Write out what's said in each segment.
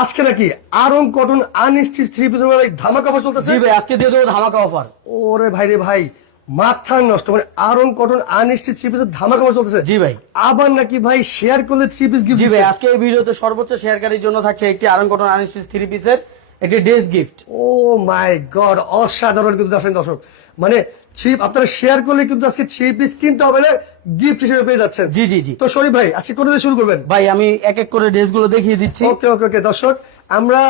আজকে নাকি Aarong cotton unstitch three piece ধামাকা অফার চলতেছে? জি ভাই আজকে দিয়ে দেবো ধামাকা অফার ওরে ভাই রে ভাই মাথা নষ্ট মানে আরং কটন আনস্টিচ থ্রি পিসের ধামাকা অফার চলতেছে। জি ভাই। আবার নাকি ভাই শেয়ার করলে থ্রি পিস গিফট জি ভাই আজকে এই ভিডিওতে সর্বোচ্চ শেয়ারকারীর জন্য থাকছে একটি আরং কটন আনস্টিচ থ্রি পিসের একটি dress gift oh my god অসাধারণ কিন্তু দর্শক। মানে চিপ আপনারা শেয়ার করলে কিন্তু আজকে ছিপ পিস কিনতে হবে গিফট হিসেবে পেয়ে যাচ্ছেন। জি জি জি। তো শরীফ ভাই আজকে কোন দিয়ে শুরু করবেন? ভাই আমি এক এক করে ড্রেসগুলো দেখিয়ে দিচ্ছি। ওকে ওকে ওকে দর্শক আমরা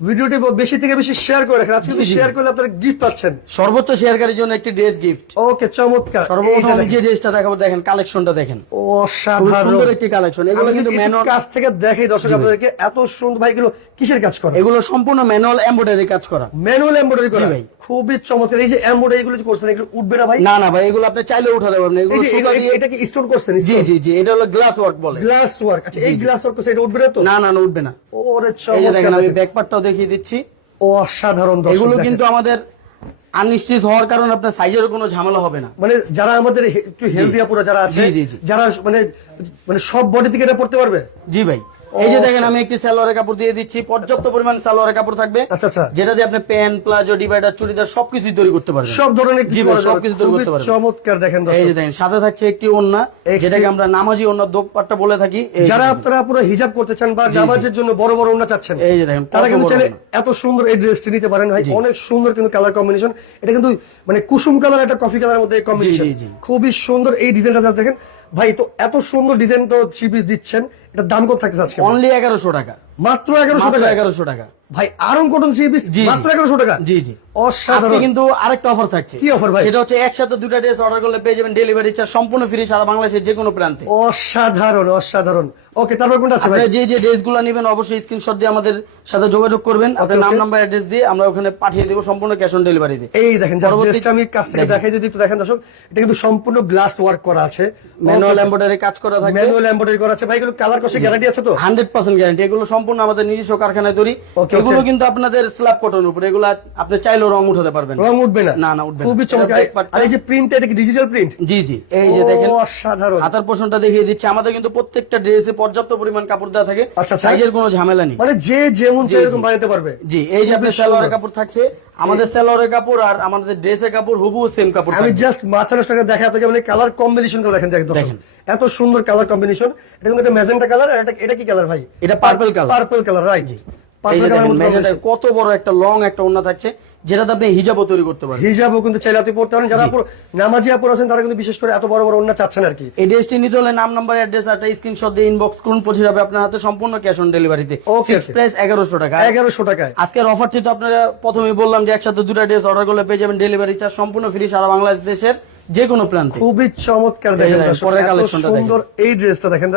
ভিডিওটি বেশি থেকে বেশি শেয়ার করে রাখেন। আজকে শেয়ার করলে আপনারা গিফট পাচ্ছেন। সর্বোচ্চ শেয়ারকারীর জন্য একটি ড্রেস গিফট ওকে চমৎকার। সর্বপ্রথম আমি যে ড্রেসটা দেখাবো দেখেন কালেকশনটা দেখেন। অসাধারণ। সুন্দর একটি কালেকশন এগুলো কিন্তু ম্যানুয়াল কাছ থেকে দেখাই দর্শক আপনাদেরকে এত সুন্দর ভাই এগুলো কিসের কাজ করে? এগুলো সম্পূর্ণ ম্যানুয়াল এমব্রয়ডারি কাজ করা। ম্যানুয়াল এমব্রয়ডারি করা। ভাই। খুবই চমৎকার। এই যে এমব্রয়ডারি গুলো করছেন এগুলো উঠবে না ভাই? না না ভাই এগুলো আপনি চাইলে উঠাতে পারবেন। এগুলো এটা কি স্টোন করছেন জি জি জি এটা হলো গ্লাস ওয়ার্ক বলে। গ্লাস ওয়ার্ক আচ্ছা এই গ্লাস ওয়ার্ক এটা উঠবে না তো? না না না উঠবে না। ওরে এই দেখেন আমি চমৎকার। ব্যাক পার্টটাও দেখিয়ে দিচ্ছি। অসাধারণ এগুলো কিন্তু আমাদের আনস্টিচ হওয়ার কারণে আপনার সাইজের কোনো ঝামেলা হবে না। মানে যারা আমাদের একটু হেলদিয়া পুরো যারা আছে। যারা মানে মানে সব বডি থেকে এটা পড়তে পারবে? জি ভাই। এই যে দেখেন আমি একটি সালোয়ারের কাপড় দিয়ে দিচ্ছি। পর্যাপ্ত পরিমাণ সালোয়ারের কাপড় থাকবে। আচ্ছা আচ্ছা। যেটা দিয়ে আপনি প্যান্ট প্লাজো ডিভাইডার চুড়িদার সবকিছু তৈরি করতে পারবেন। সব ধরনের। সবকিছু তৈরি করতে পারবেন। চমৎকার দেখেন এই যে দেখেন সাথে থাকছে একটি ওন্না যেটাকে আমরা নামাজি ওন্না দোপাট্টা বলে থাকি। যারা আপনারা পুরো হিজাব করতে চান বা নামাজের জন্য বড় বড় ওড়না চাচ্ছেন এই যে দেখেন, তারা কিন্তু চাইলে এত সুন্দর এই ড্রেসটি নিতে পারেন ভাই। অনেক সুন্দর কিন্তু কালার কম্বিনেশন এটা কিন্তু মানে কুসুম কালার একটা কফি কালারের মধ্যে কম্বিনেশন। খুবই সুন্দর এই ডিজাইনটা দেখেন। ভাই তো এত সুন্দর ডিজাইন তো চিপি দিচ্ছেন। এটা দাম কত থাকছে আজকে? অনলি এগারোশো টাকা। মাত্র এগারোশো মাত্র টাকা? এগারোশো টাকা। ভাই আরং কটন। মাত্র এগারোশো টাকা? জি জি। অসাধারণ। কিন্তু আরেকটা অফার থাকছে। কি offer ভাই? সেটা হচ্ছে একসাথে দুটা ড্রেস অর্ডার করলে পেয়ে যাবেন ডেলিভারি চার্জ সম্পূর্ণ ফ্রি সারা বাংলাদেশের যে কোনো প্রান্তে। অসাধারণ অসাধারণ। ওকে তারপর কোনটা আছে ভাই? যে যে ড্রেসগুলো নেবেন অবশ্যই স্ক্রিনশট দিয়ে আমাদের সাথে যোগাযোগ করবেন। আপনার নাম. নাম্বার অ্যাড্রেস দিয়ে আমরা ওখানে পাঠিয়ে দেবো সম্পূর্ণ ক্যাশ অন ডেলিভারি দিয়ে। এই দেখেন পরবর্তী- আমি কাছ থেকে দেখাই যদি একটু দেখেন দর্শক এটা কিন্তু সম্পূর্ণ গ্লাস ওয়ার্ক করা আছে। ম্যানুয়াল এমব্রয়ডারি কাজ করা থাকবে। ম্যানুয়াল এমব্রয়ডারি করা আছে। ভাই এগুলো কালার গ্যারান্টি আছে তো? হান্ড্রেড পার্সেন্ট গ্যারান্টি এগুলো সম্পূর্ণ আমাদের নিজস্ব কারখানায় তৈরি। এগুলো কিন্তু আপনাদের স্ল্যাব কটনের উপরে। এগুলো আপনি চাইলেও রং উঠাতে পারবেন। রং উঠবে না? না, না, উঠবে খুবই চমৎকার। আর এই যে প্রিন্ট এটা কি ডিজিটাল প্রিন্ট জি জি। এই যে দেখেন অসাধারণ। হাতার পোষণটা দেখিয়ে দিচ্ছে। আমাদের কিন্তু প্রত্যেকটা ড্রেসে পর্যাপ্ত পরিমাণ কাপড় দেওয়া থাকে। আচ্ছা, আচ্ছা। সাইজের কোনো ঝামেলা নেই। মানে যে যেমন চাই এরকম বানাতে পারবে। জি এই যে আপনার খুবই সালোয়ারের কাপড় থাকছে আমাদের সেলরের কাপড় আর আমাদের ড্রেসের কাপড় হুবু সেম কাপড় আমি জাস্ট মাথা নষ্ট দেখে আপনাকে মানে কালার কম্বিনেশনটা দেখেন দেখেন দেখেন। এত সুন্দর কালার কম্বিনেশন এটা কিন্তু মেজেন্টা ম্যাজেন্টা কালার আর এটা এটা কি কালার ভাই? এটা purple colour purple colour right কত বড় একটা লং একটা ওন্না থাকছে যেটাতে আপনি হিজাবও তৈরি করতে পারবেন হিজাবও কিন্তু চাইলে আপনি পড়তে পারেন। যারা নামাজি আপুর আছেন তারা কিন্তু বিশেষ করে এত বড় বড় ওড়না চাচ্ছেন আর কি। এই ড্রেসটি নিতে হলে নাম নাম্বার অ্যাড্রেস একটা স্ক্রিনশট দিয়ে ইনবক্স করুন। পৌঁছে যাবে আপনার হাতে সম্পূর্ণ ক্যাশ অন ডেলিভারিতে ফিক্স. প্রাইস এগারোশো টাকা। এগারোশো টাকায়। আজকের অফারটি তো আপনারা প্রথমেই বললাম যে একসাথে দুটো ড্রেস অর্ডার করলে পেয়ে যাবেন ডেলিভারি চার্জ সম্পূর্ণ ফ্রি সারা বাংলাদেশ দেশের যে কোনো প্রান্তে। খুবই চমৎকার দেখেন সুন্দর এই ড্রেসটা দেখেন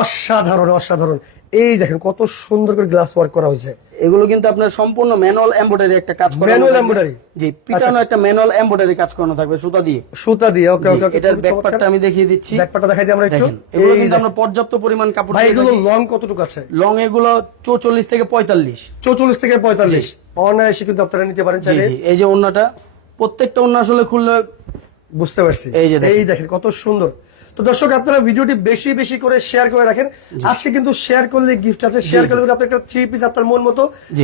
অসাধারণ অসাধারণ। এই দেখেন কত সুন্দর করে গ্লাস ওয়ার্ক করা হয়েছে। এগুলো কিন্তু আপনার সম্পূর্ণ ম্যানুয়াল এমব্রয়ডারি একটা কাজ করা Manual embroidery? জি পিটানো একটা ম্যানুয়াল এমব্রয়ডারি কাজ করানো থাকবে সুতা দিয়ে। সুতা দিয়ে ওকে ওকে এটার ব্যাক পার্টটা আমি দেখিয়ে দিচ্ছি। ব্যাকপাটা দেখাই দিই আমরা একটু। এগুলো কিন্তু আমরা পর্যাপ্ত পরিমাণ কাপড় ভাই এগুলো লং কতটুকু আছে? লং এগুলো চৌচল্লিশ থেকে পঁয়তাল্লিশ। চৌচল্লিশ থেকে পঁয়তাল্লিশ। অনায়াসে কিন্তু আপনারা নিতে পারেন চাইলে। জি এই যে অন্যটা প্রত্যেকটা অন্য আসলে খুললে বুঝতে পারছি। এই যে এই দেখেন কত সুন্দর। তো দর্শক আপনারা ভিডিওটি বেশি বেশি করে শেয়ার করে রাখেন। আজকে কিন্তু শেয়ার করলে গিফট আছে। শেয়ার করলে কিন্তু আপনি একটা থ্রি পিস আপনার মন মতো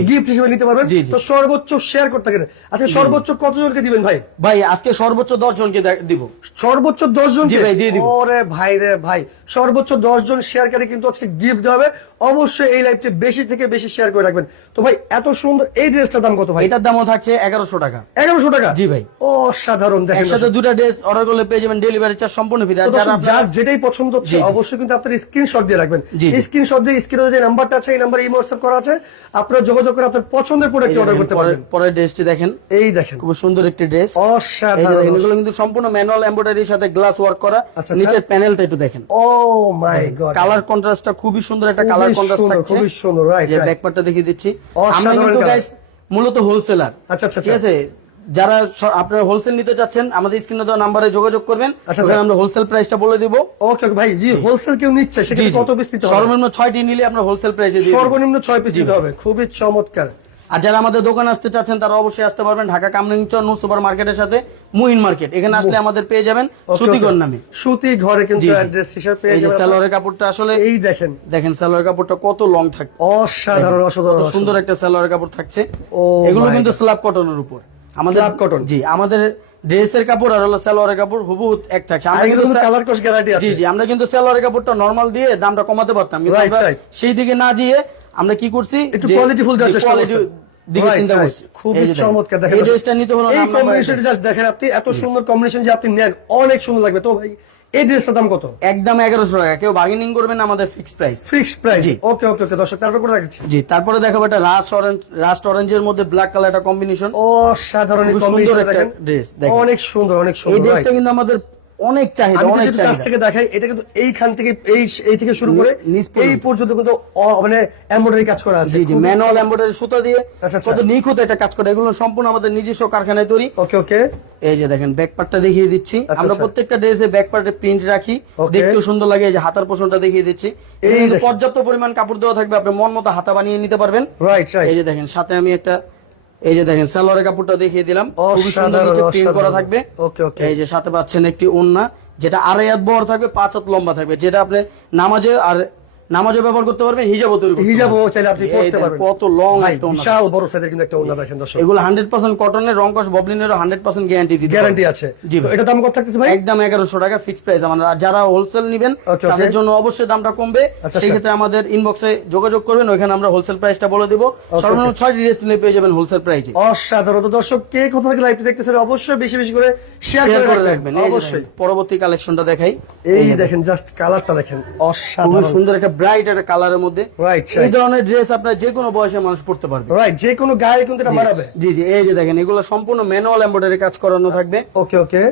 গিফট হিসেবে নিতে পারবেন। তো সর্বোচ্চ শেয়ার করতে থাকেন। আজকে সর্বোচ্চ কতজনকে দিবেন ভাই? ভাই আজকে সর্বোচ্চ দশ জনকে দিব। সর্বোচ্চ দশ জন ভাই, দিয়ে দিব। ওরে ভাই রে ভাই। সর্বোচ্চ দশ জন শেয়ারকারী কিন্তু আজকে গিফট দেওয়া হবে। অবশ্যই এই লাইভটি বেশি থেকে বেশি শেয়ার করে রাখবেন। তো ভাই এত সুন্দর এই ড্রেসটার দাম কত ভাই? এটার দামও থাকছে এগারোশো টাকা। এগারোশো টাকা? জি ভাই। অসাধারণ দেখেন দুটা ড্রেস অর্ডার করলে পেয়ে যাবেন ডেলিভারি চার্জ সম্পূর্ণ ফ্রি যারা যেটাই পছন্দ হচ্ছে। অবশ্যই কিন্তু আপনার স্ক্রিনশট দিয়ে রাখবেন। স্ক্রিনশট দিয়ে স্ক্রিনে যে নাম্বারটা আছে এই নাম্বারে ইমো হোয়াটসঅ্যাপ করা আছে আপনারা যোগাযোগ করে আপনার পছন্দের প্রোডাক্ট অর্ডার করতে পারবেন। পরের ড্রেসটি দেখেন। এই দেখেন। খুব সুন্দর একটি ড্রেস। অসাধারণ। এগুলো কিন্তু সম্পূর্ণ ম্যানুয়াল এমব্রয়ডারির সাথে গ্লাস ওয়ার্ক করা। আচ্ছা, আচ্ছা। নিচের প্যানেলটা একটু দেখেন। ও মাই গড কালার কন্ট্রাস্টটা খুবই সুন্দর একটা কালার কন্ট্রাস্ট থাকছে। খুবই সুন্দর, right. ব্যাকপার্টটা দেখিয়ে দিচ্ছি। আমরা কিন্তু গাইস মূলত হোলসেলার আচ্ছা, আচ্ছা, ঠিক আছে? যারা আপনারা হোলসেল নিতে চাচ্ছেন আমাদের স্ক্রিনে দেওয়া নাম্বারে যোগাযোগ করবেন। আচ্ছা, আচ্ছা। আমরা হোলসেল প্রাইসটা বলে দিব। ওকে ভাই জি হোলসেল কেউ নিচ্ছে সেক্ষেত্রে কত পিস নিতে হবে? সর্বনিম্ন ছয়টি নিলে আপনার হোলসেল প্রাইসে দিব। সর্বনিম্ন ছয় পিস দিতে হবে খুবই চমৎকার। আর যারা আমাদের দোকান আসতে চাচ্ছেন তারা অবশ্যই আসতে পারবেন ঢাকা কামরাঙ্গচর নো সুপার মার্কেটের সাথে মুহিন মার্কেট। এখানে আসলে আমাদের পেয়ে যাবেন সুতিগর নামে সুতি ঘরে কিন্তু। অ্যাড্রেস হিসেবে পেয়ে যাবেন। সালোয়ারের কাপড়টা আসলে এই দেখেন। দেখেন সালোয়ার কাপড়টা কত লং থাকবে অসাধারণ অসাধারণ সুন্দর একটা সালোয়ার কাপড় থাকছে। ও এগুলো কিন্তু স্ল্যাব কটনের উপর। আমাদের কটন। জি আমাদের ড্রেসের কাপড় আর হলো সালোয়ারের কাপড় হুবহু এক থাকছে আমরা কিন্তু কালার কোশ গ্যারান্টি আছে। জি জি আমরা কিন্তু সালোয়ারের কাপড়টা নরমাল দিয়ে দামটা কমাতে পারতাম। কিন্তু সেই দিকে না গিয়ে আমরা কি করছি? একটু কোয়ালিটি ফুল দেওয়ার চেষ্টা quality দিকে চিন্তা করছি। খুবই এই যে চমৎকার দেখেন এই ড্রেসটা নিতে হলো এই কম্বিনেশনটা জাস্ট দেখেন আপনি এত সুন্দর কম্বিনেশন যে আপনি নেন অনেক সুন্দর লাগবে। তো ভাই এই ড্রেসটার দাম কত? একদম এগারোশো টাকা। কেউ বার্গেনিং করবেন আমাদের fixed price fixed price okay okay okay দর্শক তারপর করে রাখছি জি তারপরে দেখাবো একটা রাস্ট অরেঞ্জ রাস্ট অরেঞ্জের মধ্যে ব্ল্যাক কালার একটা কম্বিনেশন অসাধারণ সুন্দর একটা ড্রেস অনেক সুন্দর অনেক সুন্দর এই ড্রেসটা কিন্তু আমাদের অনেক চাহিদা অনেক যদি কাছ থেকে দেখাই এটা কিন্তু এইখান থেকে এই এই থেকে শুরু করে এই পর্যন্ত কিন্তু মানে এমব্রয়ডারি কাজ করা আছে। জি জি ম্যানুয়াল এমব্রয়ডারি সুতা দিয়ে আচ্ছা, আচ্ছা। কত নিখুঁত একটা কাজ করে এগুলো সম্পূর্ণ আমাদের নিজস্ব কারখানায় তৈরি। ওকে ওকে। এই যে দেখেন ব্যাক পার্টটা দেখিয়ে দিচ্ছি। আচ্ছা, আমরা। প্রত্যেকটা ড্রেসে ব্যাক পার্টে প্রিন্ট রাখি. দেখতেও সুন্দর লাগে এই যে হাতার পোষণটা দেখিয়ে দিচ্ছি। এই পর্যাপ্ত পরিমাণ কাপড় দেওয়া থাকবে আপনি মন মতো হাতা বানিয়ে নিতে পারবেন। রাইট এই যে দেখেন সাথে আমি একটা এই যে দেখেন সালোয়ারের কাপড়টা দেখিয়ে দিলাম। খুবই সুন্দর প্রিন্ট করা থাকবে। ওকে ওকে। এই যে সাথে পাচ্ছেন একটি ওন্না যেটা আড়াই হাত বহর থাকবে পাঁচ হাত লম্বা থাকবে যেটা আপনি নামাজে আর নামাজে ব্যবহার করতে পারবেন হিজাবও তৈরি হিজাবও চাইলে আপনি করতে পারবেন। কত লং একটা বিশাল বড় সাইজের কিন্তু একটা দেখেন দর্শক। এগুলো হান্ড্রেড পার্সেন্ট কটনের রংকশ ববলিনেরও হান্ড্রেড পার্সেন্ট গ্যারান্টি দিতে গ্যারান্টি আছে। এটা দাম কত থাকতেছে ভাই? একদম এগারোশো টাকা ফিক্স প্রাইস আমাদের। আর যারা হোলসেল নিবেন তাদের জন্য অবশ্যই দামটা কমবে। আচ্ছা, সেই ক্ষেত্রে আমাদের ইনবক্সে যোগাযোগ করবেন ওইখানে আমরা হোলসেল প্রাইসটা বলে দিব। সর্বনিম্ন ছয় ড্রেস নিলে পেয়ে যাবেন হোলসেল প্রাইসে অসাধারণ। তো দর্শক কে কোথা থেকে লাইভটি দেখতেছেন অবশ্যই বেশি বেশি করে শেয়ার করে রাখবেন যে অবশ্যই। পরবর্তী কালেকশনটা দেখাই। এই দেখেন জাস্ট কালারটা দেখেন। খুবই অসাধারণ। সুন্দর একটা ব্রাইট একটা কালারের মধ্যে। Right, এই ধরনের ড্রেস আপনার যে কোনো মানুষ পড়তে পারবে। রাইট যে কোনো গায়ে কিন্তু এটা জি জি এই যে দেখেন এগুলো সম্পূর্ণ ম্যানুয়াল এমব্রয়ডারি কাজ করানো থাকবে। ওকে ওকে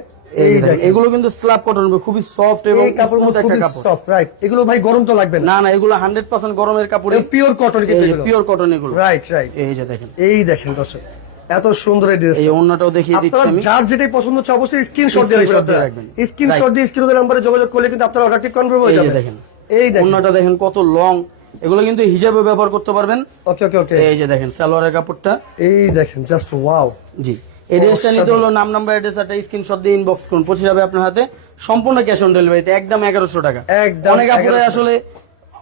এগুলো কিন্তু স্ল্যাব কটন হবে খুবই সফট এবং খুবই সফট রাইট এগুলো ভাই গরম তো লাগবে না। না এগুলো হান্ড্রেড পার্সেন্ট গরমের কাপড় পিওর কটন কিন্তু পিওর কটন এগুলো। রাইট রাইট এই যে দেখেন। এই দেখেন দর্শক। এত সুন্দর এই ড্রেস এই অন্যটাও দেখিয়ে দিচ্ছি আপনারা আমি। যার যেটাই পছন্দ হচ্ছে অবশ্যই স্ক্রিনশট দিয়ে রাখবেন। স্ক্রিনশট দিয়ে স্ক্রিনের নাম্বারে যোগাযোগ করলে কিন্তু আপনারা অর্ডারটি কনফার্ম হয়ে এই যাবে। দেখেন। এই দেখেন। অন্যটা দেখেন কত লং এগুলো কিন্তু হিসাবে ব্যবহার করতে পারবেন। ওকে ওকে ওকে এই যে দেখেন সালোয়ারের কাপড়টা। এই দেখেন জাস্ট ওয়াও জি। এই ড্রেসটা নিতে হলো নাম নাম্বার অ্যাড্রেস একটা স্ক্রিনশট দিয়ে ইনবক্স করুন। পৌঁছে যাবে আপনার হাতে। সম্পূর্ণ ক্যাশ অন ডেলিভারিতে একদম এগারোশো টাকা। একদম অনেক 1100 আসলে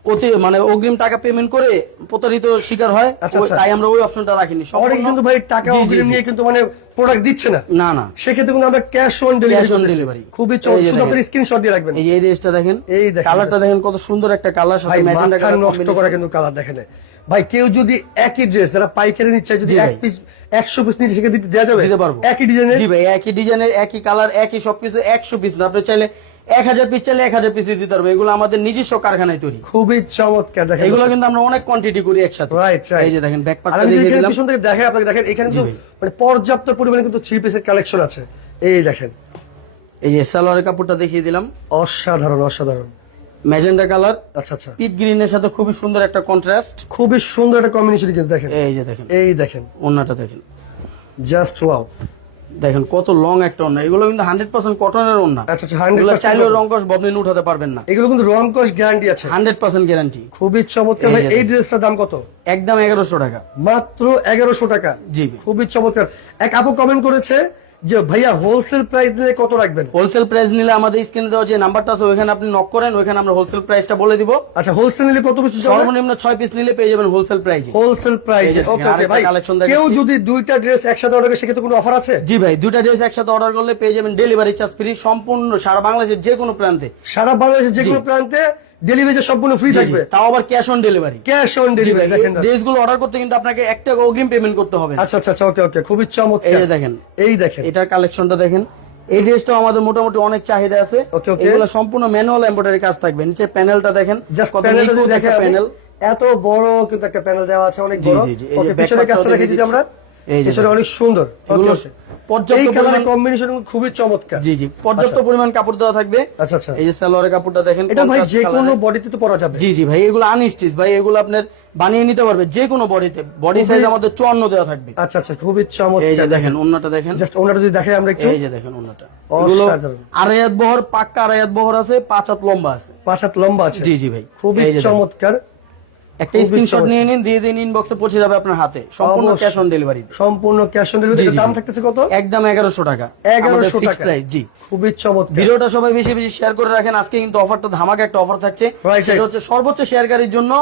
অতি মানে অগ্রিম টাকা পেমেন্ট করে প্রতারিত শিকার হয়। আচ্ছা, আচ্ছা। তাই আমরা ওই অপশনটা রাখিনি। অনেক কিন্তু ভাই টাকা অগ্রিম নিয়ে কিন্তু মানে প্রোডাক্ট দিচ্ছে না। না না। সেক্ষেত্রে কিন্তু আমরা ক্যাশ অন ডেলিভারি। খুবই চমৎকার স্ক্রিনশট দিয়ে রাখবেন। এই এই ড্রেসটা দেখেন। এই দেখেন। কালারটা দেখেন কত সুন্দর একটা কালার সাথে ভাই কালার নষ্ট করা কিন্তু কালার দেখেন ভাই কেউ যদি একই ড্রেস যারা পাইকারি নিচ্ছে যদি এক পিস একশো পিস নিচে দিতে দেওয়া যাবে? দিতে পারব। একই ডিজাইনের জি ভাই একই ডিজাইনের একই কালার একই সবকিছু একশো পিস না। আপনি চাইলে এক হাজার পিস চাইলে এক হাজার পিস দিতে পারব। এগুলো আমাদের নিজস্ব কারখানায় তৈরি। খুবই চমৎকার দেখেন এগুলো কিন্তু আমরা অনেক কোয়ান্টিটি করি একসাথে। রাইট রাইট এই যে দেখেন ব্যাক পার্টটা আমি দেখিয়ে দিলাম। পিছন থেকে দেখে আপনাকে দেখেন এখানে কিন্তু মানে পর্যাপ্ত পরিমাণে কিন্তু থ্রি পিসের কালেকশন আছে। এই দেখেন। এই যে সালোয়ারের কাপড়টা দেখিয়ে দিলাম। অসাধারণ অসাধারণ। Magenta colour. আচ্ছা আচ্ছা। পিট গ্রিনের সাথে খুবই সুন্দর একটা কন্ট্রাস্ট খুবই সুন্দর একটা কম্বিনেশন কিন্তু দেখেন। এই যে দেখেন। এই দেখেন। ওন্নাটা দেখেন। জাস্ট ওয়াও দেখেন কত লং একটা ওন্না এগুলো কিন্তু হান্ড্রেড পার্সেন্ট কটনের ওন্না আচ্ছা আচ্ছা এগুলো চাইলেও রংকশ বদলিন উঠাতে পারবেন না। এগুলো কিন্তু রংকশ গ্যারান্টি আছে। হান্ড্রেড পার্সেন্ট গ্যারান্টি খুবই চমৎকার। এই ভাই এই ড্রেসটার দাম কত? একদম এগারোশো টাকা। মাত্র এগারোশো টাকা। জি। খুবই চমৎকার। এক আপু কমেন্ট করেছে যে ভাইয়া হোলসেল প্রাইস নিলে কত রাখবেন? হোলসেল প্রাইস নিলে আমাদের স্ক্রিনে দেওয়া যে নাম্বারটা আছে আপনি নক করেন আমরা হোলসেল প্রাইসটা বলে দিব। আচ্ছা হোলসেল নিলে কত বেশি সর্বনিম্ন ছয় পিস নিলে পেয়ে যাবেন হোলসেল প্রাইসে হোলসেল প্রাইস ওকে ওকে ভাই কেউ যদি দুইটা ড্রেস একসাথে অর্ডার করে সেক্ষেত্রে কোনো অফার আছে? জি ভাই দুটা ড্রেস একসাথে অর্ডার করলে পেয়ে যাবেন ডেলিভারি চার্জ ফ্রি সম্পূর্ণ সারা বাংলাদেশের যে কোনো প্রান্তে। সারা বাংলাদেশের যে কোনো প্রান্তে ডেলিভারি সম্পূর্ণ ফ্রি থাকবে। তাও আবার cash on delivery cash on delivery দেখেন না। ড্রেসগুলো অর্ডার করতে কিন্তু আপনাকে এক টাকা অগ্রিম পেমেন্ট করতে হবে আচ্ছা আচ্ছা আচ্ছা ওকে ওকে খুবই চমৎকার। যে দেখেন। এই দেখেন। এটার কালেকশনটা দেখেন। এই ড্রেসটাও আমাদের মোটামুটি অনেক চাহিদা আছে. এগুলো সম্পূর্ণ ম্যানুয়াল এমব্রয়ডারি কাজ থাকবে। নিচে প্যানেলটা দেখেন জাস্ট প্যানেলটা যদি দেখে প্যানেল এত বড় কিন্তু একটা প্যানেল দেওয়া আছে অনেক বড়। এই ওকে back পিছনে কাজটা দেখে রেখেছি আমরা। এই যে অনেক সুন্দর। ওকে, ওকে। পর্যাপ্ত এই পরিমাণ- কম্বিনেশন খুবই চমৎকার। জি জি। পর্যাপ্ত পরিমাণ কাপড় দেওয়া থাকবে। আচ্ছা আচ্ছা। এই যে সালোয়ারের কাপড়টা দেখেন এটা ভাই যে কোনো বডিতে তো পরা যাবে। জি জি ভাই এগুলো আনস্টিচ ভাই এগুলো আপনার বানিয়ে নিতে পারবে যে কোনো বডিতে বডি সাইজ আমাদের চুয়ান্ন দেওয়া থাকবে। আচ্ছা আচ্ছা খুবই এই যে চমৎকার দেখেন অন্যটা দেখেন। জাস্ট যদি দেখে আমরা একটু। এই যে দেখেন অসাধারণ। আড়াইয়াত বহর পাক্কা আড়াইয়াত বহর আছে পাঁচ হাত লম্বা আছে। পাঁচ হাত লম্বা আছে। জি জি ভাই। খুবই। চমৎকার। একটা স্ক্রিনশট নিয়ে নিন দিয়ে দিন ইনবক্সে পৌঁছে যাবে আপনার হাতে। সম্পূর্ণ ক্যাশ অন ডেলিভারি সম্পূর্ণ ক্যাশ অন ডেলিভারি দাম থাকতেছে কত? একদম এগারোশো টাকা। এগারোশো টাকা। প্রাইস জি। খুবই চমৎকার। ভিডিওটা সবাই বেশি বেশি শেয়ার করে রাখেন। আজকে কিন্তু অফারটা ধামাকা একটা অফার থাকছে। সেটা হচ্ছে সর্বোচ্চ শেয়ারকারীর জন্য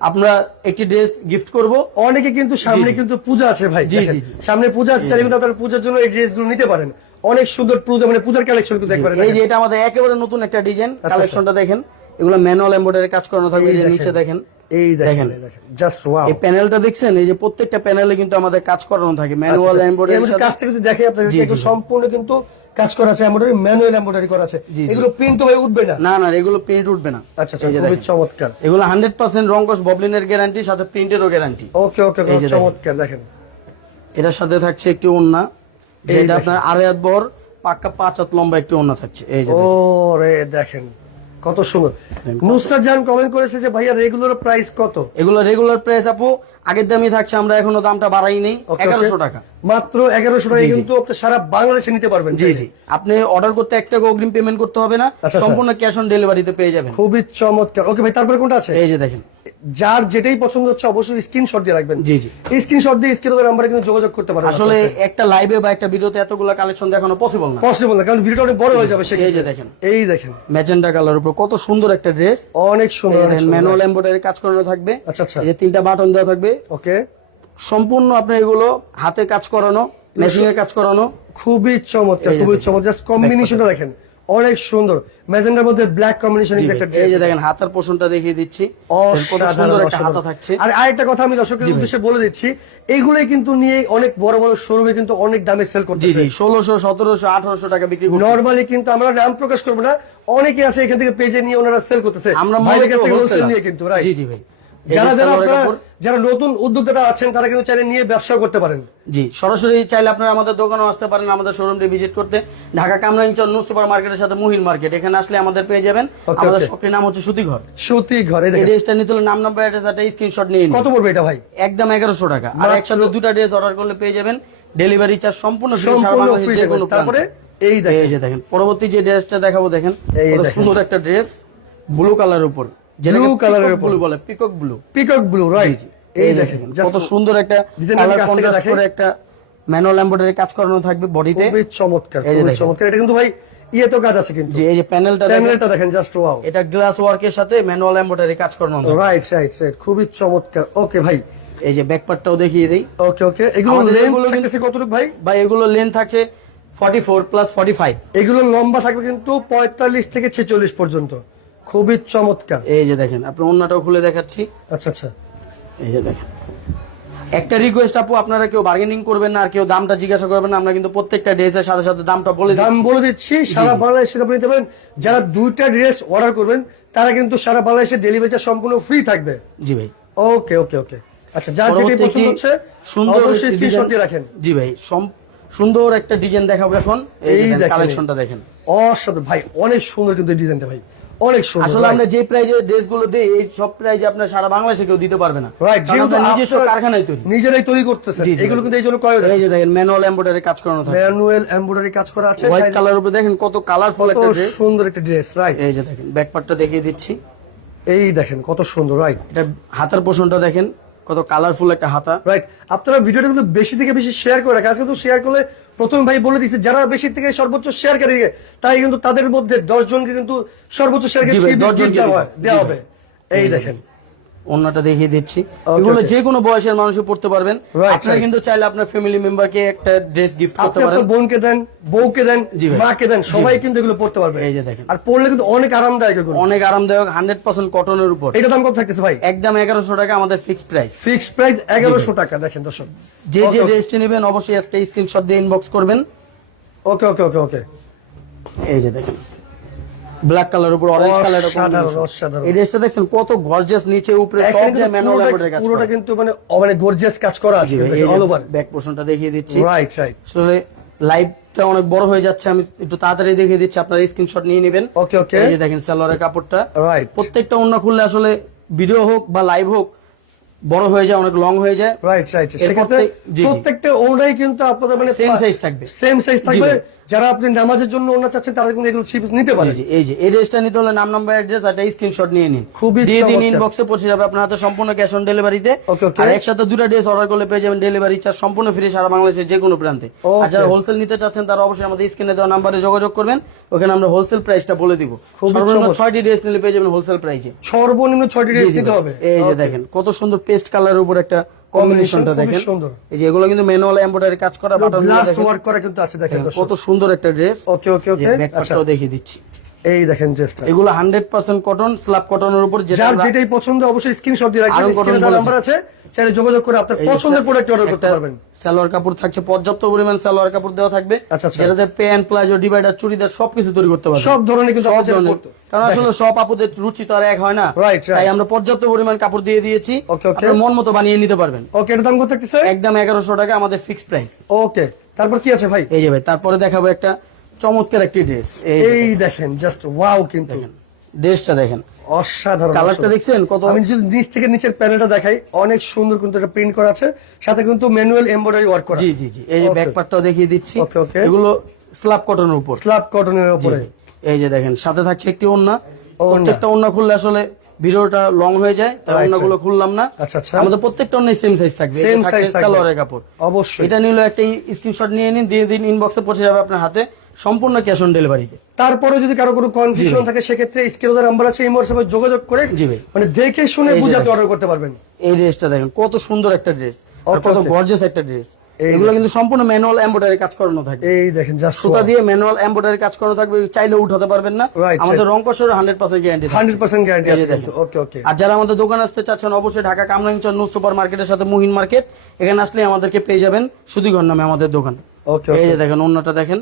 আমরা একটি ড্রেস গিফট করব। অনেকে কিন্তু সামনে কিন্তু পূজা আছে ভাই জি, জি। সামনে পূজা আছে চাইলে কিন্তু আপনারা পূজার জন্য এই ড্রেসগুলো নিতে পারেন। অনেক সুন্দর পূজা মানে পূজার কালেকশন কিন্তু একবারে এই যে এটা আমাদের একেবারে নতুন একটা ডিজাইন আচ্ছা। কালেকশনটা দেখেন। এগুলো ম্যানুয়াল এমব্রয়ডারি কাজ করানো থাকবে এই যে নিচে দেখেন। এই দেখেন জাস্ট ওয়াও এই প্যানেলটা দেখছেন? এই যে প্রত্যেকটা প্যানেলে কিন্তু আমাদের কাজ করানো থাকে ম্যানুয়াল এমব্রয়ডারি কাছ থেকে যদি দেখে আপনাদের সম্পূর্ণ কিন্তু কাজ করা আছে এমব্রয়ডারি ম্যানুয়াল এমব্রয়ডারি করা আছে। এগুলো প্রিন্ট হয়ে উঠবে না। না না এগুলো প্রিন্ট উঠবে না। আচ্ছা আচ্ছা খুবই চমৎকার। এগুলো হান্ড্রেড পার্সেন্ট রঙ্কশ ববলিনের গ্যারান্টি সাথে প্রিন্টেরও গ্যারান্টি ওকে ওকে দেখেন। চমৎকার দেখেন। এটার সাথে থাকছে একটি ওন্না যেটা আপনার আড়াই হাত বহর পাক্কা পাঁচ হাত লম্বা একটি ওন্না থাকছে। এই যে ও রে দেখেন। কত সুন্দর। নুসরাত জান কমেন্ট করেছে যে ভাইয়া রেগুলার প্রাইস কত? এগুলো রেগুলার প্রাইস আপু আগের দামই থাকছে আমরা এখনও দামটা বাড়াই নেই. এগারোশো টাকা। মাত্র এগারোশো টাকা। কিন্তু আপনি সারা বাংলাদেশে নিতে পারবেন জি জি। আপনি অর্ডার করতে এক টাকা অগ্রিম পেমেন্ট করতে হবে না। আচ্ছা। সম্পূর্ণ ক্যাশ অন ডেলিভারিতে পেয়ে যাবেন। খুবই চমৎকার। ওকে ভাই তারপরে কোনটা আছে? এই যে দেখেন। যার যেটাই পছন্দ হচ্ছে অবশ্যই স্ক্রিনশট দিয়ে রাখবেন। জি, জি। এই স্ক্রিনশট দিয়ে স্ক্রিনের নাম্বারে কিন্তু যোগাযোগ করতে পারেন আসলে একটা লাইভে বা একটা ভিডিওতে এতগুলো কালেকশন দেখানো পসিবল না। পসিবল না কারণ ভিডিওটা অনেক বড় হয়ে যাবে এই যে দেখেন। এই দেখেন। ম্যাজেন্ডা কালার উপর কত সুন্দর একটা ড্রেস অনেক সুন্দর। ম্যানুয়াল এমব্রয়ডারি কাজ করানো থাকবে। আচ্ছা, আচ্ছা। এই যে তিনটা বাটন দেওয়া থাকবে। ওকে। সম্পূর্ণ আপনি এগুলো হাতে কাজ করানো মেশিনে কাজ করানো। খুবই চমৎকার খুবই। চমৎকার। জাস্ট কম্বিনেশনটা দেখেন। অনেক সুন্দর। ম্যাজেন্ডার মধ্যে ব্ল্যাক কম্বিনেশন একটা এই যে দেখেন হাতার পোষণটা দেখিয়ে দিচ্ছি। সুন্দর একটা হাতা থাকছে। আর আরেকটা কথা আমি দর্শকের উদ্দেশ্যে বলে দিচ্ছি এইগুলোই কিন্তু নিয়ে অনেক বড় বড় শোরুমে কিন্তু অনেক দামে সেল জি জি ষোলোশো সতেরোশো আঠারোশো টাকা বিক্রি নরমালি কিন্তু আমরা নাম প্রকাশ করব না অনেকে আছে এখান থেকে পেজে নিয়ে ওনারা সেল করতেছে। আমরা কাছ থেকে হোলসেল নিয়ে কিন্তু রাইট জি জি ভাই। যারা যে যারা আপনারা যারা নতুন উদ্যোক্তারা আছেন তারা কিন্তু চাইলে নিয়ে ব্যবসাও করতে পারেন। জি সরাসরি চাইলে আপনারা আমাদের দোকানেও আসতে পারেন আমাদের শোরুমটি ভিজিট করতে। ঢাকা কামরাঞ্চল নিউ সুপার মার্কেটের সাথে মহিন মার্কেট এখানে আসলে আমাদের পেয়ে যাবেন। আমাদের. শপটির নাম হচ্ছে সুতিঘর। সত্যি ঘরে এই ড্রেসটা নিতে হলে নাম নাম্বার অ্যাড্রেস একটা স্ক্রিনশট নিয়ে কত পড়বে এটা ভাই? একদম এগারোশো টাকা। আর একসাথে দুটা ড্রেস অর্ডার করলে পেয়ে যাবেন। ডেলিভারি চার্জ সম্পূর্ণ ফ্রি তারপরে এই দেখেন। যে দেখেন পরবর্তী যে ড্রেসটা দেখাবো দেখেন। সুন্দর একটা ড্রেস ব্লু কালারের উপর। এর উপর। ব্লু বলে peacock blue peacock blue right এই দেখেন কত সুন্দর একটা কালার কন্ট্রাস্ট করে একটা ম্যানুয়াল এমব্রয়ডারি কাজ করানো থাকবে বডিতে। খুবই চমৎকার খুবই চমৎকার। এটা কিন্তু ভাই ইয়ে তো কাজ আছে কিন্তু। এই যে প্যানেলটা প্যানেলটা দেখেন জাস্ট ওয়াও এটা গ্লাস ওয়ার্কের সাথে ম্যানুয়াল এমব্রয়ডারি কাজ করানো রাইট রাইট রাইট খুবই চমৎকার। ওকে ভাই। এই যে ব্যাকপার্টটাও দেখিয়ে দেই। ওকে ওকে এগুলো লেন্থ থাকতেছে কতটুকু ভাই? বা এগুলো লেন থাকছে 44 প্লাস 45 এগুলো লম্বা থাকবে কিন্তু পঁয়তাল্লিশ থেকে ছেচল্লিশ পর্যন্ত। খুবই চমৎকার। এই যে দেখেন আপনি অন্যটাও খুলে দেখাচ্ছি। আচ্ছা আচ্ছা। এই যে দেখেন। একটা রিকোয়েস্ট আপু আপনারা কেউ বার্গেনিং করবেন না আর কেউ দামটা জিজ্ঞাসা করবেন না আমরা কিন্তু প্রত্যেকটা ড্রেসের সাথে সাথে দামটা বলে দাম বলে দিচ্ছি সারা বাংলাদেশে আপনি নিতে পারেন। যারা দুইটা ড্রেস অর্ডার করবেন তারা কিন্তু সারা বাংলাদেশে ডেলিভারি চার্জ সম্পূর্ণ ফ্রি থাকবে। জি ভাই। ওকে ওকে ওকে। আচ্ছা যার যেটি পছন্দ হচ্ছে সুন্দর স্ক্রিনশট রাখেন। জি ভাই সুন্দর একটা ডিজাইন দেখাবো এখন। এই এই কালেকশনটা দেখেন। অসাধারণ। ভাই অনেক সুন্দর কিন্তু ডিজাইনটা ভাই। অনেক সুন্দর আসলে আমরা যে প্রাইজে ড্রেসগুলো দিই এই সব প্রাইজে আপনার সারা বাংলাদেশে কেউ দিতে পারবে না। রাইট যেহেতু নিজস্ব কারখানায় তৈরি। নিজেরাই তৈরি করতেছেন এগুলো কিন্তু এই জন্য কয় এই যে দেখেন ম্যানুয়াল এমব্রয়ডারি কাজ করানো থাকে। ম্যানুয়াল এমব্রয়ডারি কাজ করা আছে হোয়াইট কালার উপরে দেখেন কত কালারফুল একটা ড্রেস সুন্দর একটা ড্রেস রাইট এই যে দেখেন ব্যাক পার্টটা দেখিয়ে দিচ্ছি। এই দেখেন কত সুন্দর রাইট এটা হাতার পোষণটা দেখেন কত কালারফুল একটা হাতা। রাইট আপনারা ভিডিওটা কিন্তু বেশি থেকে বেশি শেয়ার করে রাখেন। আজকে কিন্তু শেয়ার করলে প্রথম ভাই বলে দিচ্ছে যারা বেশি থেকে সর্বোচ্চ শেয়ার করে তাই কিন্তু তাদের মধ্যে দশ জনকে কিন্তু সর্বোচ্চ শেয়ার জি ভাই, 10 দেওয়া দিব। দেওয়া হবে। এই দেখেন। অন্যটা দেখিয়ে দিচ্ছি। এগুলো যে কোনো বয়সের মানুষই পড়তে পারবেন। আপনারা কিন্তু চাইলে আপনার ফ্যামিলি মেম্বারকে একটা ড্রেস গিফট করতে পারেন। আপনার বোনকে দেন বউকে দেন। মাকে দেন সবাই কিন্তু এগুলো পড়তে পারবে। এই যে দেখেন। আর পড়লে কিন্তু অনেক আরামদায়ক এগুলো। অনেক আরামদায়ক হান্ড্রেড পার্সেন্ট কটনের উপর। এটা দাম কত থাকতেছে ভাই? একদম এগারোশো টাকা আমাদের ফিক্সড প্রাইস ফিক্সড প্রাইস এগারোশো টাকা দেখেন দর্শক। যে যে ড্রেসটি নেবেন অবশ্যই একটা স্ক্রিনশট দিয়ে ইনবক্স করবেন। ওকে ওকে ওকে ওকে এই যে দেখেন। ব্ল্যাক কালার উপর অরেঞ্জ কালার অসাধারণ। এই ড্রেসটা দেখছেন কত গর্জিয়াস নিচে উপরে সব যে ম্যানুয়াল কাজ পুরোটা কিন্তু মানে মানে গর্জিয়াস কাজ করা আছে অল ওভার ব্যাক পোর্শনটা দেখিয়ে দিচ্ছি। রাইট রাইট আসলে লাইভটা অনেক বড় হয়ে যাচ্ছে আমি একটু তাড়াতাড়ি দেখিয়ে দিচ্ছি আপনারা স্ক্রিনশট নিয়ে নেবেন। ওকে ওকে এই যে দেখেন সালোয়ারের কাপড়টা। রাইট প্রত্যেকটা অন্য খুললে আসলে ভিডিও হোক বা লাইভ হোক বড় হয়ে যায় অনেক লং হয়ে যায়। রাইট রাইট সেক্ষেত্রে। প্রত্যেকটা ওনাই কিন্তু আপনাদের মানে সেম সাইজ থাকবে। সেম সাইজ থাকবে। যারা আপনি নামাজের জন্য ওনা চাচ্ছেন তারা কিন্তু এগুলো থ্রি পিস নিতে পারে। জি, এই যে এই ড্রেসটা নিতে হলে নাম নাম্বার অ্যাড্রেস আর স্ক্রিনশট নিয়ে নিন। খুবই দিয়ে দিন ইনবক্সে পৌঁছে যাবে আপনার হাতে সম্পূর্ণ ক্যাশ অন ডেলিভারিতে Okay, okay. আর একসাথে দুটো ড্রেস অর্ডার করলে পেয়ে যাবেন ডেলিভারি চার্জ সম্পূর্ণ ফ্রি সারা বাংলাদেশের যে কোনো প্রান্তে। আর যারা হোলসেল নিতে চাচ্ছেন তারা অবশ্যই আমাদের স্ক্রিনে দেওয়া নাম্বারে যোগাযোগ করবেন। ওখানে আমরা হোলসেল প্রাইসটা বলে দিব। খুবই সর্বনিম্ন। ছয়টি ড্রেস নিলে পেয়ে যাবেন হোলসেল প্রাইসে সর্বনিম্ন ছয়টি ড্রেস নিতে হবে। এই যে দেখেন কত সুন্দর পেস্ট কালারের উপর একটা কম্বিনেশনটা দেখেন। সুন্দর। এই যে এগুলো কিন্তু ম্যানুয়াল এমব্রয়ডারি কাজ করা বাটন গ্লাস ওয়ার্ক করা কিন্তু আছে দেখেন কত সুন্দর একটা ড্রেস ওকে ওকে ওকে ব্যাকপ্যাকটাও দেখিয়ে দিচ্ছি। এই দেখেন ড্রেসটা এগুলো হান্ড্রেড পার্সেন্ট কটন স্ল্যাব কটনের উপর যেটা যেটাই পছন্দ অবশ্যই স্ক্রিনশট দিয়ে রাখবেন। স্ক্রিনে নাম্বার আছে। চাইলে যোগাযোগ করে আপনার পছন্দের প্রোডাক্ট অর্ডার করতে পারবেন। সালোয়ার কাপড় থাকছে পর্যাপ্ত পরিমাণ সালোয়ার কাপড় দেওয়া থাকবে। আচ্ছা, আচ্ছা। প্যান্ট প্লাজো ডিভাইডার চুড়িদার সবকিছু তৈরি করতে পারবে সব ধরনের কিন্তু সব ধরনের। কারণ আসলে সব আপুদের রুচি তো আর এক হয় না. তাই আমরা পর্যাপ্ত পরিমাণ কাপড় দিয়ে দিয়েছি. আপনার মন মতো বানিয়ে নিতে পারবেন। ওকে দাম কত থাকতেছে? একদম এগারোশো টাকা আমাদের ফিক্স প্রাইস ওকে তারপর কি আছে ভাই? এই যে ভাই তারপরে দেখাবো একটা চমৎকার একটি ড্রেস এই দেখেন। জাস্ট ওয়াও কিন্তু। ড্রেসটা দেখেন। অসাধারণ কালারটা দেখছেন? কত আমি যদি নিচ থেকে নিচের প্যানেলটা দেখাই অনেক সুন্দর কিন্তু এটা প্রিন্ট করা আছে। সাথে কিন্তু ম্যানুয়াল এমব্রয়ডারি ওয়ার্ক করা জি জি জি। এই যে ব্যাক পার্টটাও দেখিয়ে দিচ্ছি। Okay, okay. এগুলো স্ল্যাব কটনের উপর। স্ল্যাব কটনের উপরে। এই যে দেখেন সাথে থাকছে একটি ওন্না। প্রত্যেকটা ওন্না খুললে আসলে ভিডিওটা লং হয়ে যায় তাই ওন্নাগুলো খুললাম না। আচ্ছা, আচ্ছা। আমাদের প্রত্যেকটা ওন্নাই সেম সাইজ থাকবে। size থাকবে। সালোয়ারের কাপড়। অবশ্যই। এটা নিলে একটা স্ক্রিনশট নিয়ে নিন দিয়ে দিন ইনবক্সে পৌঁছে যাবে আপনার হাতে। সম্পূর্ণ ক্যাশ অন ডেলিভারিতে তারপরে যদি কারও কোনো কনফিউশন থাকে সেক্ষেত্রে স্ক্রিনে নাম্বার আছে এই মোটর যোগাযোগ করে জি ভাই। মানে দেখে শুনে বুঝে আপনি অর্ডার করতে পারবেন। এই ড্রেসটা দেখেন কত সুন্দর একটা ড্রেস আর কত গর্জিয়াস একটা ড্রেস এগুলো কিন্তু সম্পূর্ণ ম্যানুয়াল এমব্রয়ডারি কাজ করানো থাকে। এই দেখেন জাস্ট সুতা দিয়ে ম্যানুয়াল এমব্রয়ডারি কাজ করানো থাকবে চাইলে উঠাতে পারবেন না। আমাদের রং কষের hundred percent guarantee hundred percent guarantee আছে ওকে ওকে আর যারা আমাদের দোকান আসতে চাচ্ছেন অবশ্যই ঢাকা কামরাঞ্চল নূর সুপার মার্কেটের সাথে মুহিন মার্কেট। এখানে আসলে আমাদেরকে পেয়ে যাবেন সুদিঘর নামে আমাদের দোকান। ওকে এই যে দেখেন অন্যটা দেখেন।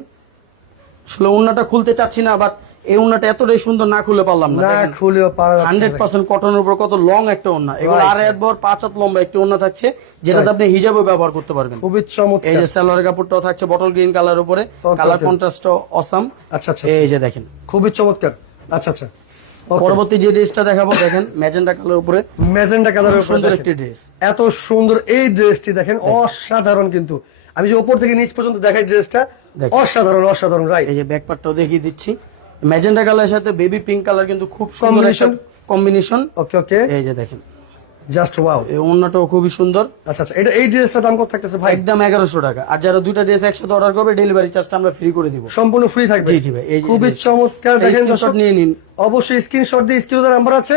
আসলে অন্যটা খুলতে চাচ্ছি না বাট এই অন্যটা এতটাই সুন্দর না খুলে পারলাম না। না খুলেও পারা হান্ড্রেড। পার্সেন্ট কটনের উপর কত লং একটা ওন্না এগুলো আর এক বর পাঁচ হাত লম্বা একটা ওন্না থাকছে যেটাতে আপনি হিজাবে ব্যবহার করতে পারবেন। খুবই চমৎকার। এই যে সালোয়ার কাপড়টাও থাকছে বটল গ্রিন কালার উপরে। Colour okay. কন্ট্রাস্টও অসাম আচ্ছা আচ্ছা এই যে দেখেন। খুবই চমৎকার। আচ্ছা আচ্ছা। পরবর্তী যে ড্রেসটা দেখাবো দেখেন ম্যাজেন্ডা কালার উপরে। ম্যাজেন্ডা কালারের খুব সুন্দর একটি ড্রেস এত সুন্দর এই ড্রেসটি দেখেন অসাধারণ কিন্তু। আমি যে উপর থেকে নিচ পর্যন্ত দেখাই ড্রেসটা। অসাধারণ অসাধারণ রাইট এই যে ব্যাক পার্টটাও দেখিয়ে দিচ্ছি। ম্যাজেন্ডা কালারের সাথে বেবি পিঙ্ক কালার কিন্তু খুব সুন্দর কম্বিনেশন ওকে ওকে এই যে দেখেন। জাস্ট ওয়াও এই ওন্নাটাও খুবই সুন্দর। আচ্ছা আচ্ছা এটা এই ড্রেসটার দাম কত থাকতেছে ভাই? একদম এগারোশো টাকা। আর যারা দুইটা ড্রেস একসাথে অর্ডার করবে ডেলিভারি চার্জটা আমরা ফ্রি করে দিব। সম্পূর্ণ ফ্রি থাকবে। জি, জি ভাই, এই যে খুবই চমৎকার। দেখেন দর্শক নিয়ে নিন। অবশ্যই স্ক্রিনশট দিয়ে স্ক্রিনে নাম্বার আছে।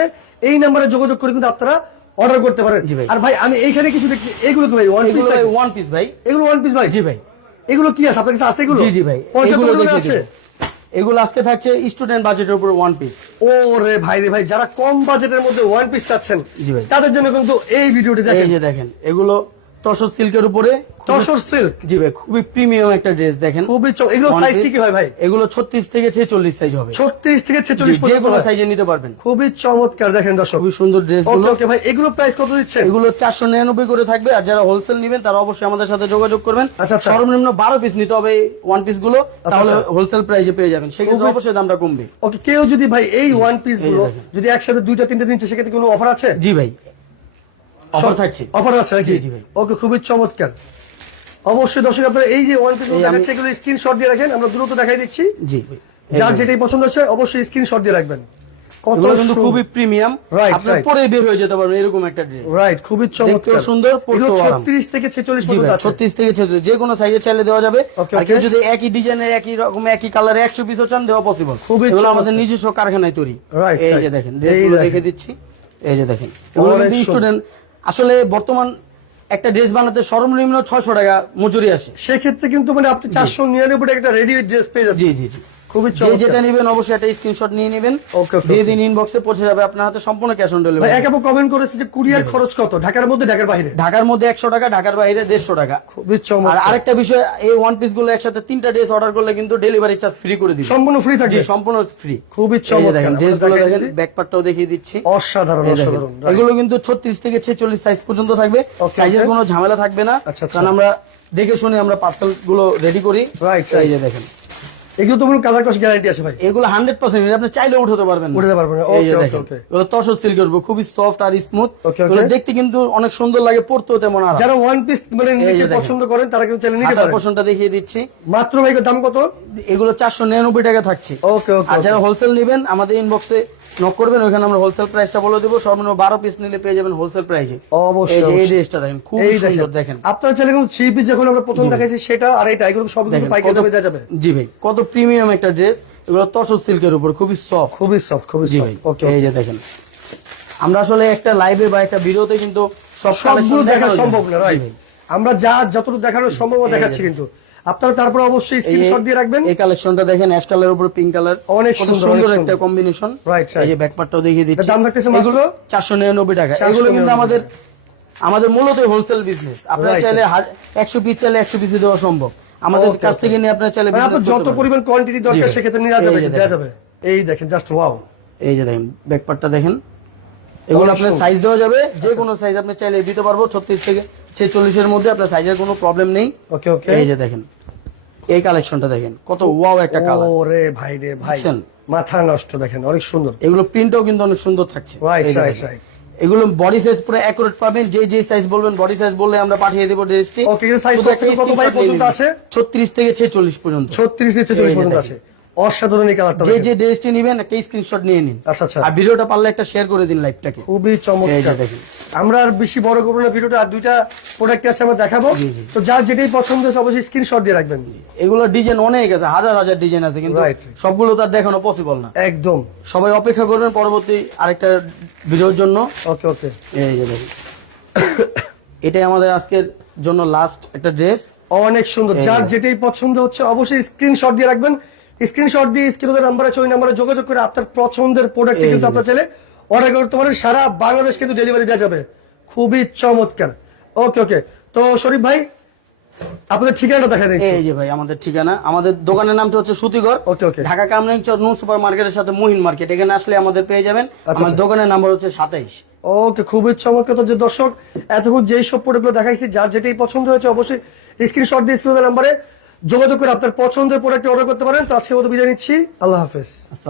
এই নাম্বারে যোগাযোগ করে কিন্তু আপনারা অর্ডার করতে পারেন। জি ভাই। আর ভাই আমি এইখানে কিছু দেখছি এগুলো তো ভাই ওয়ান পিস ভাই ওয়ান পিস ভাই। এগুলো ওয়ান পিস ভাই? জি ভাই। এগুলো কি আছে? আপনার কাছে আছে এগুলো? জি জি ভাই এগুলো আছে। এগুলো আজকে থাকছে স্টুডেন্ট বাজেটের উপর ওয়ান পিস ও রে ভাই রে ভাই যারা কম বাজেটের মধ্যে ওয়ান পিস চাচ্ছেন জি ভাই। তাদের জন্য কিন্তু এই ভিডিওটি এই দেখেন। যে দেখেন এগুলো তসর সিল্কের উপরে। তসর সিল্ক? জি ভাই খুবই প্রিমিয়াম একটা ড্রেস দেখেন। খুবই এগুলো সাইজ কি হয় ভাই? এগুলো ছত্রিশ থেকে ছেচল্লিশ সাইজ হবে। ছত্রিশ থেকে ছেচল্লিশ যে পর্যন্ত কোনো সাইজে নিতে পারবেন। খুবই চমৎকার দেখেন দর্শক। খুবই সুন্দর ড্রেসগুলো। ওকে ভাই এগুলো প্রাইস কত দিচ্ছেন এগুলো চারশো নিরানব্বই করে থাকবে। আর যারা হোলসেল নেবেন তারা অবশ্যই আমাদের সাথে যোগাযোগ করবেন। আচ্ছা, আচ্ছা। সর্বনিম্ন বারো পিস নিতে হবে ওয়ান পিসগুলো। তাহলে আচ্ছা। হোলসেল প্রাইসে পেয়ে যাবেন। সেক্ষেত্রে অবশ্যই দামটা কমবে। ওকে কেউ যদি ভাই এই ওয়ান পিসগুলো যদি একসাথে দুইটা তিনটা দিন সেক্ষেত্রে কোনো অফার আছে? জি ভাই অফার থাকছে। অফার আছে নাকি? জি, জি ভাই। ওকে খুবই চমৎকার। অবশ্যই দর্শক আপনারা এই যে ওয়ান পিস দেখাচ্ছে এগুলো স্ক্রিনশট দিয়ে রাখেন আমরা দ্রুত দেখাই দিচ্ছি। জি। যার যেটাই পছন্দ হচ্ছে অবশ্যই স্ক্রিনশট দিয়ে রাখবেন। কত কিন্তু খুবই প্রিমিয়াম Right, পরে বের হয়ে যেতে পারবেন এরকম একটা ড্রেস রাইট খুবই চমৎকার। সুন্দর, পরতেও 36 থেকে 46 পর্যন্ত আছে। ছত্রিশ থেকে ছেচল্লিশ। যে কোনো সাইজে চাইলে দেওয়া যাবে। আর কেউ যদি একই ডিজাইনের একই রকম একই কালারে একশো পিসও চান দেওয়া পসিবল খুবই আমাদের নিজস্ব কারখানায় তৈরি। Right, এই যে দেখেন ড্রেসগুলো দেখে দিচ্ছি। এই যে দেখেন এগুলো কিন্তু স্টুডেন্ট আসলে বর্তমান একটা ড্রেস বানাতে সর্বনিম্ন ছয়শো টাকা মজুরি আসে। সেক্ষেত্রে কিন্তু মানে আপনি চারশো নিরানব্বই টাকা একটা রেডি ড্রেস পেয়ে যাচ্ছেন। জি জি জি। খুবই যে যেটা নেবেন অবশ্যই একটা স্ক্রিনশট নিয়ে নেবেন। দিয়ে okay. দিন ইনবক্সে পৌঁছে যাবে। আপনার হাতে সম্পূর্ণ ক্যাশ অন ডেলিভারি এক আপু কমেন্ট করেছে যে কুরিয়ার খরচ কত? ঢাকার মধ্যে ঢাকার বাইরে? ঢাকার মধ্যে একশো টাকা ঢাকার বাইরে দেড়শো টাকা। খুবই আর আরেকটা বিষয় এই ওয়ান পিসগুলো একসাথে তিনটা ড্রেস অর্ডার করলে কিন্তু ডেলিভারি চার্জ ফ্রি করে দিবে। সম্পূর্ণ ফ্রি থাকবে? সম্পূর্ণ ফ্রি খুবই চমৎকার। দেখেন ড্রেসগুলো দেখেন ব্যাক পার্টটাও দেখিয়ে দিচ্ছি। অসাধারণ অসাধারণ। এগুলো কিন্তু ছত্রিশ থেকে ছেচল্লিশ সাইজ পর্যন্ত থাকবে। সাইজের কোনো ঝামেলা থাকবে না। আচ্ছা, আচ্ছা। কারণ আমরা দেখে শুনে আমরা পার্সেলগুলো রেডি করি। যে দেখেন। এগুলো তো বলুন কালার কস গ্যারান্টি আছে ভাই। এগুলো হান্ড্রেড পার্সেন্ট আপনি চাইলে উঠাতে পারবেন উঠাতে পারবেন. এগুলো তসর উপর খুবই সফট আর স্মুথ. এগুলো দেখতে কিন্তু অনেক সুন্দর লাগে পড়তেও তেমন আরাম। যারা ওয়ান পিস মানে নিতে পছন্দ করেন তারা কিন্তু চাইলে নিতে পারেন। পোষণটা দেখিয়ে দিচ্ছি। মাত্র ভাই দাম কত? এগুলো চারশো নিরানব্বই টাকা থাকছে। ওকে ওকে আর যারা হোলসেল নেবেন আমাদের ইনবক্সে নক করবেন ওখানে আমরা হোলসেল প্রাইসটা বলে দেবো। সর্বনিম্ন বারো পিস নিলে পেয়ে যাবেন হোলসেল প্রাইসে অবশ্যই, এই। ড্রেসটা দেখেন খুব সুন্দর দেখেন। দেখেন। আপনারা চাইলে কিন্তু থ্রি পিস যখন আমরা প্রথম দেখাইছি সেটা আর এটা এগুলো সব পাইকারি দামে দেওয়া যাবে। জি ভাই কত প্রিমিয়াম একটা ড্রেস এগুলো তসর সিল্কের উপর খুবই সফট খুবই সফট খুবই সফট ওকে এই যে দেখেন। আমরা আসলে একটা লাইভে বা একটা ভিডিওতে কিন্তু সব সবগুলো দেখা সম্ভব না রাইট ভাই। আমরা যা যতটুকু দেখানো সম্ভব দেখাচ্ছি কিন্তু। আপনারা তারপর অবশ্যই স্ক্রিনশট দিয়ে রাখবেন। এই কালেকশনটা দেখেন অ্যাশ কালারের উপর পিঙ্ক কালার অনেক সুন্দর, একটা কম্বিনেশন রাইট. এই যে ব্যাকপার্টটাও দেখিয়ে দিচ্ছি। দাম থাকতেছে মাত্র? এগুলো চারশো নিরানব্বই টাকা। এগুলো কিন্তু আমাদের আমাদের মূলত হোলসেল বিজনেস আপনারা চাইলে একশো পিস চাইলে একশো পিস দেওয়া সম্ভব। আমাদের কাছ থেকে নিয়ে আপনারা চাইলে মানে আপনার যত পরিমাণ কোয়ান্টিটি দরকার। সেক্ষেত্রে এই যাবে দেওয়া যাবে। এই দেখেন জাস্ট ওয়াও এই যে দেখেন ব্যাকপার্টটা দেখেন। এগুলো আপনার সাইজ দেওয়া যাবে। যে কোনো সাইজ আপনি চাইলে দিতে পারব ছত্রিশ থেকে ছেচল্লিশের মধ্যে আপনার সাইজের কোনো প্রবলেম নেই। ওকে ওকে এই যে দেখেন এই কালেকশনটা দেখেন কত ওয়াও একটা কালার ও রে ভাই রে ভাই? মাথা নষ্ট দেখেন অনেক সুন্দর। এগুলো প্রিন্টও কিন্তু অনেক সুন্দর থাকছে। Right, দেখেন। right. এগুলো বডি সাইজ পুরো অ্যাকুরেট পাবেন যে যে সাইজ বলবেন বডি সাইজ বললে আমরা পাঠিয়ে দেবো ড্রেসটি ওকে সাইজ কত পর্যন্ত আছে? ছত্রিশ থেকে ছেচল্লিশ পর্যন্ত। ছত্রিশ থেকে ছেচল্লিশ এই যে পর্যন্ত আছে অসাধারণ এই কালারটা যে যে ড্রেসটি নিবেন একটা স্ক্রিনশট নিয়ে নিন। আচ্ছা, আচ্ছা। আর ভিডিওটা পারলে একটা শেয়ার করে দিন লাইভটাকে খুবই এই চমৎকার দেখেন। আমরা আর বেশি বড় করব না ভিডিওটা আর দুইটা প্রোডাক্ট আছে আমরা দেখাবো। তো যার যেটাই পছন্দ হচ্ছে অবশ্যই স্ক্রিনশট দিয়ে রাখবেন। এগুলো ডিজাইন অনেক আছে হাজার হাজার ডিজাইন আছে কিন্তু. সবগুলো তার দেখানো পসিবল না। একদম। সবাই অপেক্ষা করবেন পরবর্তী আরেকটা ভিডিওর জন্য। ওকে ওকে। এই যে দেখুন। এটাই আমাদের আজকের জন্য লাস্ট একটা ড্রেস অনেক সুন্দর। যার যেটাই পছন্দ হচ্ছে অবশ্যই স্ক্রিনশট দিয়ে রাখবেন। স্ক্রিনশট দিয়ে স্ক্রিনের নাম্বার আছে ওই নাম্বারে যোগাযোগ করে আপনার পছন্দের প্রোডাক্ট কিন্তু। আপনার চাইলে অর্ডার করতে পারেন। সারা বাংলাদেশ কিন্তু ডেলিভারি দেওয়া যাবে। খুবই চমৎকার। ওকে ওকে তো শরীফ ভাই আপনাদের ঠিকানাটা দেখা দিন এই যে ভাই আমাদের ঠিকানা। আমাদের দোকানের নামটা হচ্ছে সুতিগর ওকে okay. ঢাকা কামরাঙ্গচর নুন সুপার মার্কেটের সাথে মহিন মার্কেট। এখানে আসলে আমাদের পেয়ে যাবেন। আচ্ছা, আমার দোকানের নাম্বার হচ্ছে সাতাইশ। ওকে খুবই চমৎকার। তো যে দর্শক এতক্ষণ যেই সব প্রোডাক্টগুলো দেখাইছি যার যেটাই পছন্দ হয়েছে অবশ্যই স্ক্রিনশট দিয়ে স্ক্রিনের নাম্বারে যোগাযোগ করে আপনার পছন্দের প্রোডাক্ট অর্ডার করতে পারেন। তো আজকে মতো বিদায় নিচ্ছি। আল্লাহ হাফেজ।